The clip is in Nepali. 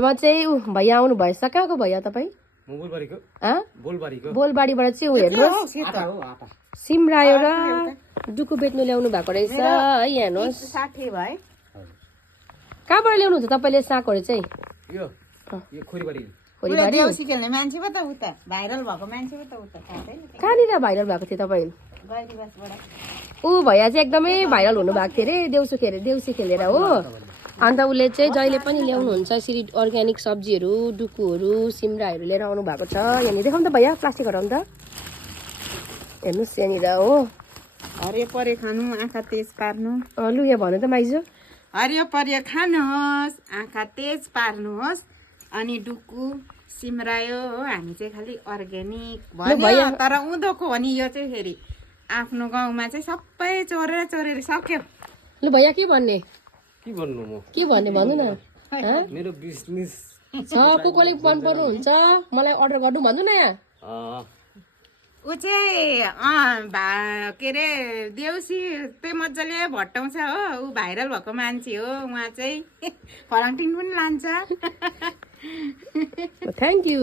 म चाहिँ भैया आउनु भएछ कहाँको भैया तपाईँ बोलबारीबाट चाहिँ हेर्नुहोस् सिमरायो र डुकु बेच्नु ल्याउनु भएको रहेछ है हेर्नुहोस् 60 भयो कहाँबाट ल्याउनुहुन्छ तपाईँले सागहरू चाहिँ देउसी खेल्ने मान्छे पो त उता भाइरल भएको मान्छे पो त उता कहाँनिर भाइरल भएको थियो तपाईँ भैया चाहिँ एकदमै भाइरल हुनु भएको थियो अरे देउसी खेलेर हो अन्त उसले चाहिँ जहिले पनि ल्याउनुहुन्छ यसरी अर्ग्यानिक सब्जीहरू डुकुहरू सिमराहरू लिएर आउनु भएको छ यहाँनिर देखाउनु त भैया प्लास्टिक हटाउनु त हेर्नुहोस् यहाँनिर हो हरियो परियो खानु आँखा तेज पार्नु लु यहाँ भन्नु त माइजू हरियो परियो खानुहोस् आँखा तेज पार्नुहोस् अनि डुकु सिमरायो हो हामी चाहिँ खालि अर्ग्यानिक भयो तर उँधोको हो नि यो चाहिँ फेरि आफ्नो गाउँमा चाहिँ सबै चोरेर सक्यो लु भैया के भन्ने के भन्ने भन्नु न मेरो बिजनेस छ कोले मन पर्नुहुन्छ मलाई अर्डर गर्नु भन्नु न यहाँ ऊ चाहिँ के अरे देउसी चाहिँ मजाले भट्टाउँछ हो ऊ भाइरल भएको मान्छे हो उहाँ चाहिँ फलाङ्टिङ पनि लान्छ थ्याङ्क यू